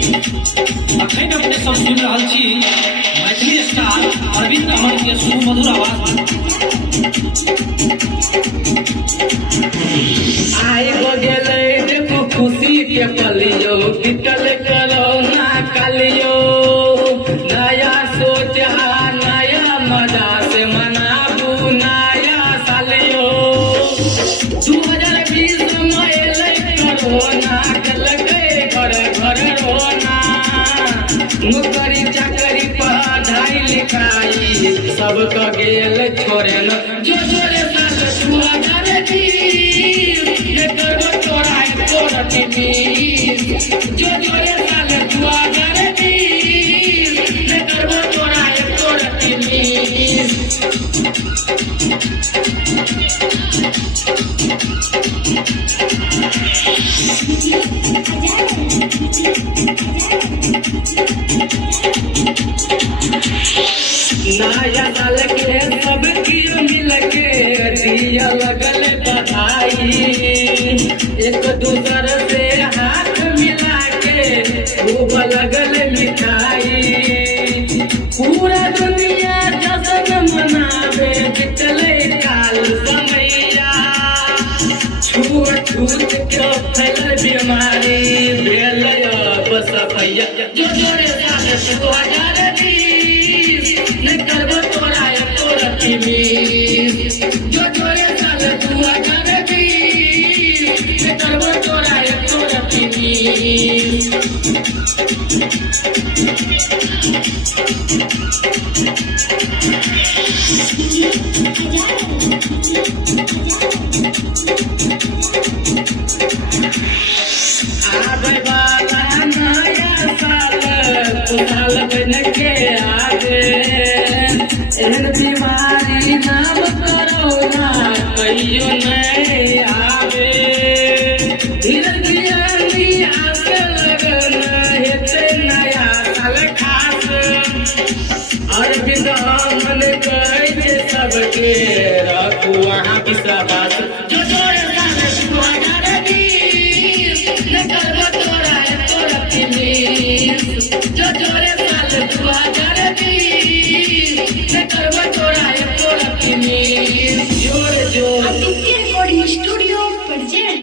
अखन अपने सब सुन रहल छी मैथिली स्टार अरविंद अमन के सुमधुर आवाज आई हो गेलै देखो खुशी के पलियो बीतल कोरोना कालियो नया सोच नया मजा से मनाबू नया सालियो 2020 में एलै कोरोना गलकै घर घर रोना नौकरी चाकरी पढ़ाई लिखाई सबके गेल छोड़े न जो जोरे साल 2020 ये करबो तोरा तोरा टीवी जो जोरे साल 2020 ये करबो तोरा तोरा टीवी नया साल के सब कियो मिल के दिया लगल बधाई एक दूसर से हाथ मिला के खूब लगल मिठाई पूरा दुनिया जश्न मनावे बितले काल समैया छूट छूट के फैल बीमारी भेल अब सफैया जो जोरे साल 2020 न करबो तोरा तोरा टीवी जो जोरे साल 2020 न करबो तोरा तोरा टीवी आबै वाला नया साल खुशहाल बन के आवे एहन बीमारी नाम कोरोना कहियो नहीं आवे धीरे धीरे आगे लगन हेते नया साल खास अरविंद अमन कहे सबके रखू वहाँ विश्वास जो जोरे साल 2020 न करबो तोरा तोरा टीवी जो जोरे